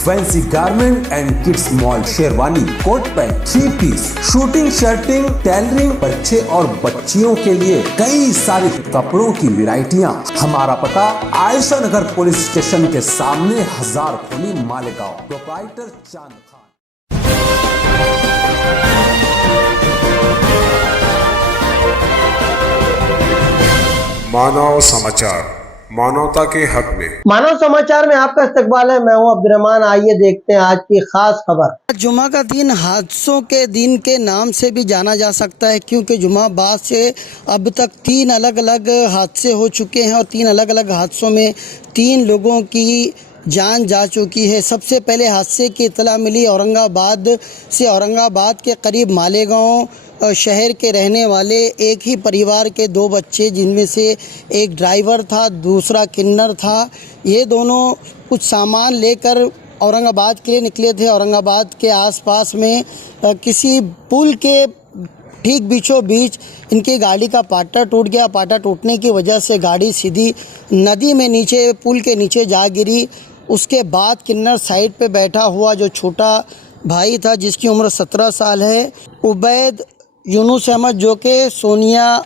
Fancy garment and kids mall, sherwani, coat pant, 3 piece, shooting, shirting, tailoring, बच्चे और बच्चियों के लिए कई सारे कपड़ों की वैरायटियां। हमारा पता आयशा नगर पुलिस स्टेशन के सामने, हजार खोली, मालेगांव। प्रोप्राइटर चांद खान। मानव समाचार, मानवता के हक में। मानव समाचार में आपका इस्तकबाल है। मैं हूं अब्दुर्रहमान। आइए देखते हैं आज की खास खबर। जुमा का दिन हादसों के दिन के नाम से भी जाना जा सकता है, क्योंकि जुमा बाद से अब तक 3 अलग अलग हादसे हो चुके हैं और 3 अलग अलग हादसों में 3 लोगों की जान जा चुकी है। सबसे पहले हादसे की इतला मिली औरंगाबाद से। औरंगाबाद के करीब मालेगांव शहर के रहने वाले एक ही परिवार के 2 बच्चे, जिनमें से एक ड्राइवर था, दूसरा किन्नर था। ये दोनों कुछ सामान लेकर औरंगाबाद के लिए निकले थे। औरंगाबाद के आसपास में किसी पुल के ठीक बीचों बीच इनकी गाड़ी का पाटा टूट गया। पाटा टूटने की वजह से गाड़ी सीधी नदी में नीचे, पुल के नीचे जा गिरी। उसके बाद किन्नर साइड पे बैठा हुआ जो छोटा भाई था, जिसकी उम्र 17 साल है, उबैद यूनुस अहमद, जो कि सोनिया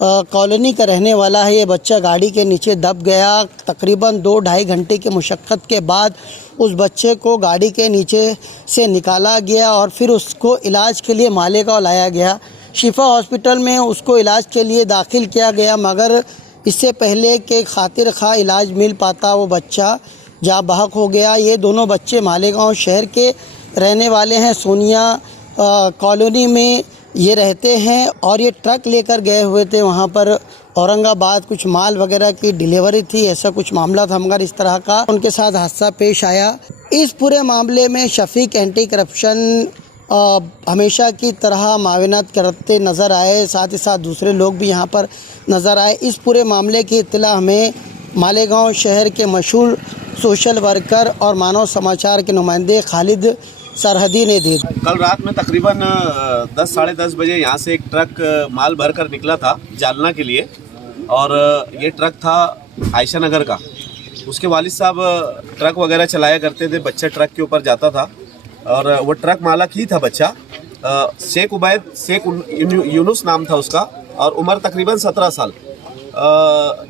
कॉलोनी का रहने वाला है, ये बच्चा गाड़ी के नीचे दब गया। तकरीबन 2-2.5 घंटे की मुशक्क़त के बाद उस बच्चे को गाड़ी के नीचे से निकाला गया और फिर उसको इलाज के लिए मालेगांव लाया गया। शिफा हॉस्पिटल में उसको इलाज के लिए दाखिल किया गया, मगर इससे पहले कि खातिर खा इलाज मिल पाता, वो बच्चा जा बहक हो गया। ये दोनों बच्चे मालेगांव शहर के रहने वाले हैं। सोनिया कॉलोनी में ये रहते हैं और ये ट्रक लेकर गए हुए थे वहाँ पर औरंगाबाद, कुछ माल वगैरह की डिलीवरी थी, ऐसा कुछ मामला था। मगर इस तरह का उनके साथ हादसा पेश आया। इस पूरे मामले में शफीक एंटी करप्शन हमेशा की तरह माविनत करते नज़र आए, साथ ही साथ दूसरे लोग भी यहाँ पर नज़र आए। इस पूरे मामले की इत्तला हमें मालेगांव शहर के मशहूर सोशल वर्कर और मानव समाचार के नुमाइंदे खालिद सरहदी ने दी। कल रात में तकरीबन 10 साढ़े 10 बजे यहाँ से एक ट्रक माल भर कर निकला था जालना के लिए, और ये ट्रक था आयशा नगर का। उसके वालिद साहब ट्रक वगैरह चलाया करते थे, बच्चा ट्रक के ऊपर जाता था और वो ट्रक मालक ही था बच्चा। शेख उबैद, शेख यूनुस नाम था उसका, और उम्र तकरीबन 17 साल।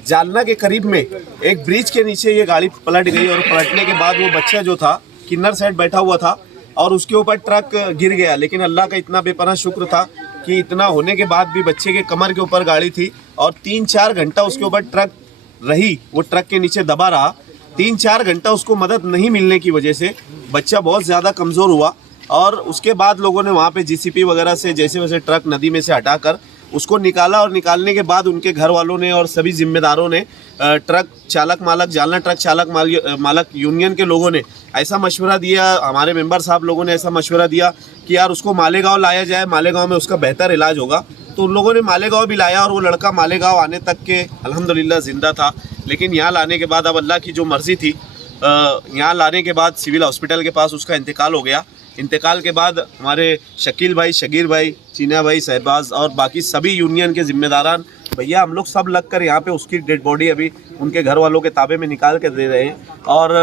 जालना के करीब में एक ब्रिज के नीचे ये गाड़ी पलट गई, और पलटने के बाद वो बच्चा जो था किन्नर साइड बैठा हुआ था और उसके ऊपर ट्रक गिर गया। लेकिन अल्लाह का इतना बेपनाह शुक्र था कि इतना होने के बाद भी बच्चे के कमर के ऊपर गाड़ी थी और 3-4 घंटा उसके ऊपर ट्रक रही, वो ट्रक के नीचे दबा रहा। 3-4 घंटा उसको मदद नहीं मिलने की वजह से बच्चा बहुत ज़्यादा कमज़ोर हुआ, और उसके बाद लोगों ने वहाँ पे जीसीपी वगैरह से जैसे वैसे ट्रक नदी में से हटाकर उसको निकाला, और निकालने के बाद उनके घर वालों ने और सभी जिम्मेदारों ने, ट्रक चालक मालक, जालना ट्रक चालक मालक यूनियन के लोगों ने ऐसा मशवरा दिया, हमारे मेंबर साहब लोगों ने ऐसा मशवरा दिया कि यार उसको मालेगांव लाया जाए, मालेगांव में उसका बेहतर इलाज होगा। तो उन लोगों ने मालेगांव भी लाया, और वो लड़का मालेगांव आने तक के अल्हम्दुलिल्लाह ज़िंदा था। लेकिन यहाँ लाने के बाद अब अल्लाह की जो मर्ज़ी थी, यहाँ लाने के बाद सिविल हॉस्पिटल के पास उसका इंतकाल हो गया। इंतकाल के बाद हमारे शकील भाई, शगीर भाई, चीना भाई, सहबाज और बाकी सभी यूनियन के जिम्मेदारान भैया, हम लोग सब लग कर यहाँ पे उसकी डेड बॉडी अभी उनके घर वालों के ताबे में निकाल कर दे रहे हैं। और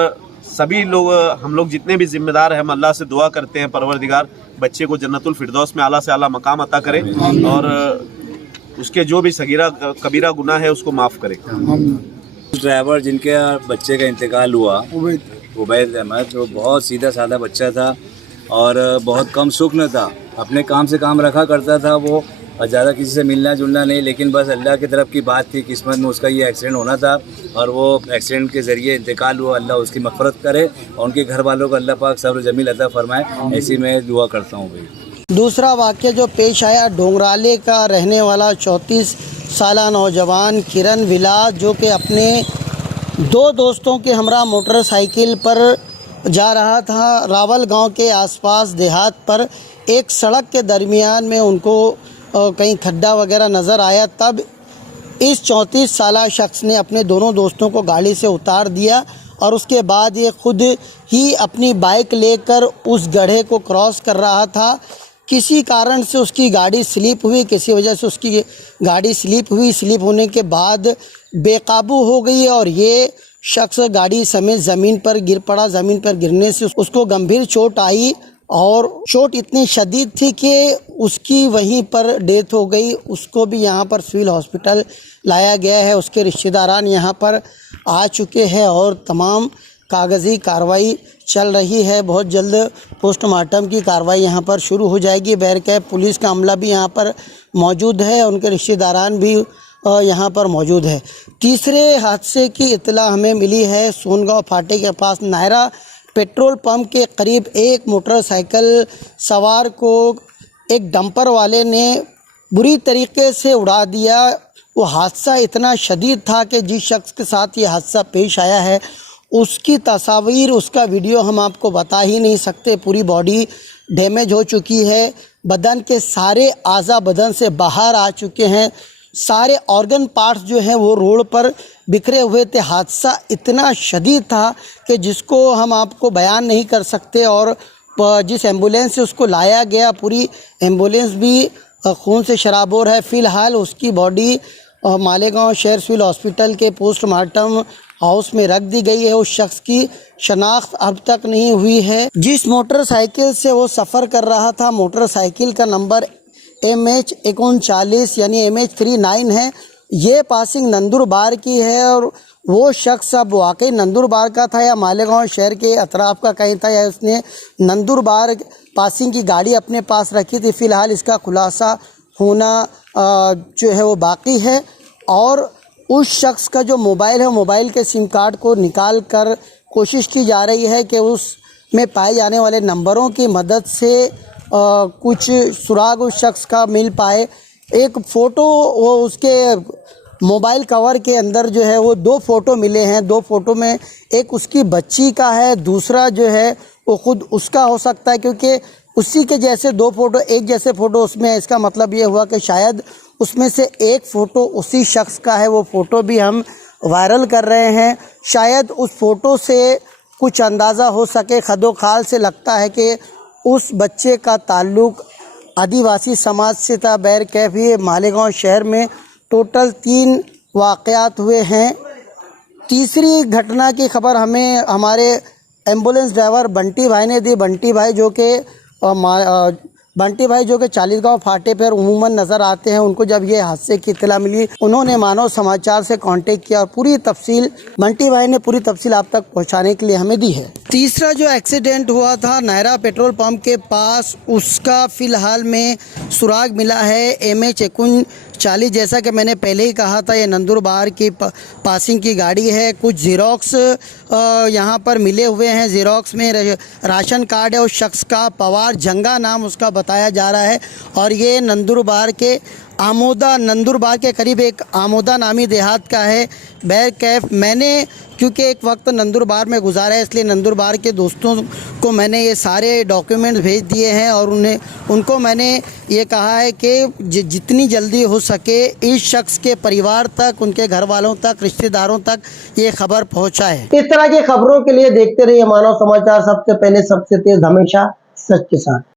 सभी लोग, हम लोग जितने भी जिम्मेदार हैं, हम अल्लाह से दुआ करते हैं परवरदिगार बच्चे को जन्नतुल फिरदौस में आला से आला मकाम अता करे, और उसके जो भी सगीरा कबीरा गुनाह है उसको माफ़ करे। ड्राइवर जिनके बच्चे का इंतकाल हुआ, उबैद अहमद, वो बहुत सीधा साधा बच्चा था और बहुत कम सुख्न था, अपने काम से काम रखा करता था वो, और ज़्यादा किसी से मिलना जुलना नहीं। लेकिन बस अल्लाह की तरफ की बात थी, किस्मत में उसका ये एक्सीडेंट होना था और वो एक्सीडेंट के ज़रिए इंतकाल हुआ। अल्लाह उसकी मग़फ़िरत करे और उनके घर वालों को अल्लाह पाक सब्र जमील अता फरमाए, ऐसी मैं दुआ करता हूँ भाई। दूसरा वाक़या जो पेश आया, डोंगराले का रहने वाला 34 साला नौजवान किरण विला, जो कि अपने 2 दोस्तों के हमरा मोटरसाइकिल पर जा रहा था। रावल गांव के आसपास देहात पर एक सड़क के दरमियान में उनको कहीं खड्डा वगैरह नज़र आया। तब इस 34 साला शख्स ने अपने दोनों दोस्तों को गाड़ी से उतार दिया और उसके बाद ये खुद ही अपनी बाइक लेकर उस गड्ढे को क्रॉस कर रहा था। किसी कारण से उसकी गाड़ी स्लिप हुई, किसी वजह से उसकी गाड़ी स्लिप हुई। स्लिप होने के बाद बेकाबू हो गई और ये शख्स गाड़ी समेत ज़मीन पर गिर पड़ा। ज़मीन पर गिरने से उसको गंभीर चोट आई और चोट इतनी शदीद थी कि उसकी वहीं पर डेथ हो गई। उसको भी यहाँ पर सिविल हॉस्पिटल लाया गया है। उसके रिश्तेदारान यहाँ पर आ चुके हैं और तमाम कागज़ी कार्रवाई चल रही है। बहुत जल्द पोस्टमार्टम की कार्रवाई यहाँ पर शुरू हो जाएगी। बैरकैफ पुलिस का अमला भी यहाँ पर मौजूद है, उनके रिश्तेदारान भी यहाँ पर मौजूद है। तीसरे हादसे की इत्तला हमें मिली है सोनगांव फाटे के पास नायरा पेट्रोल पंप के करीब एक मोटरसाइकिल सवार को एक डंपर वाले ने बुरी तरीके से उड़ा दिया। वो हादसा इतना शदीद था कि जिस शख्स के साथ ये हादसा पेश आया है उसकी तस्वीर, उसका वीडियो हम आपको बता ही नहीं सकते। पूरी बॉडी डैमेज हो चुकी है, बदन के सारे आज़ा बदन से बाहर आ चुके हैं, सारे ऑर्गन पार्ट्स जो हैं वो रोड पर बिखरे हुए थे। हादसा इतना शदीद था कि जिसको हम आपको बयान नहीं कर सकते। और जिस एम्बुलेंस से उसको लाया गया, पूरी एम्बुलेंस भी खून से शराबोर है। फ़िलहाल उसकी बॉडी मालेगांव शहर सिविल हॉस्पिटल के पोस्टमार्टम हाउस में रख दी गई है। उस शख्स की शनाख्त अब तक नहीं हुई है। जिस मोटरसाइकिल से वो सफ़र कर रहा था, मोटरसाइकिल का नंबर MH39 यानी MH39 है। ये पासिंग नंदुरबार की है और वो शख्स अब वाकई नंदुरबार का था या मालेगांव शहर के अतराफ़ का कहीं था, या उसने नंदुरबार पासिंग की गाड़ी अपने पास रखी थी। फ़िलहाल इसका खुलासा होना जो है वो बाकी है। और उस शख्स का जो मोबाइल है, मोबाइल के सिम कार्ड को निकाल कर कोशिश की जा रही है कि उसमें पाए जाने वाले नंबरों की मदद से कुछ सुराग उस शख्स का मिल पाए। एक फ़ोटो वो उसके मोबाइल कवर के अंदर जो है वो 2 फ़ोटो मिले हैं। 2 फ़ोटो में एक उसकी बच्ची का है, दूसरा जो है वो ख़ुद उसका हो सकता है, क्योंकि उसी के जैसे 2 फ़ोटो एक जैसे फ़ोटो उसमें। इसका मतलब ये हुआ कि शायद उसमें से एक फ़ोटो उसी शख्स का है। वो फ़ोटो भी हम वायरल कर रहे हैं। शायद उस फ़ोटो से कुछ अंदाज़ा हो सके। खदोखाल से लगता है कि उस बच्चे का ताल्लुक़ आदिवासी समाज से था। बैरकैफ ये मालेगांव शहर में टोटल 3 वाक़यात हुए हैं। तीसरी घटना की खबर हमें हमारे एम्बुलेंस ड्राइवर बंटी भाई ने दी। बंटी भाई जो कि चालीसगांव फाटे पर उमूमन नज़र आते हैं। उनको जब ये हादसे की इत्तला मिली, उन्होंने मानव समाचार से कांटेक्ट किया और पूरी तफसील बंटी भाई ने पूरी तफसील आप तक पहुंचाने के लिए हमें दी है। तीसरा जो एक्सीडेंट हुआ था नायरा पेट्रोल पंप के पास, उसका फ़िलहाल में सुराग मिला है MH39। जैसा कि मैंने पहले ही कहा था, ये नंदुरबार की पासिंग की गाड़ी है। कुछ ज़ेरॉक्स यहाँ पर मिले हुए हैं। ज़ेरॉक्स में राशन कार्ड है उस शख्स का, पवार जंगा नाम उसका बताया जा रहा है। और ये नंदुरबार के नंदुरबार के करीब एक आमोदा नामी देहात का है। बैरकैफ मैंने क्योंकि एक वक्त नंदुरबार में गुजारा है, इसलिए नंदुरबार के दोस्तों को मैंने ये सारे डॉक्यूमेंट्स भेज दिए हैं और उनको मैंने ये कहा है कि जितनी जल्दी हो सके इस शख्स के परिवार तक, उनके घर वालों तक, रिश्तेदारों तक ये खबर पहुँचाए। इस तरह की खबरों के लिए देखते रहिए मानव समाचार। सबसे पहले, सबसे तेज, हमेशा सच के साथ।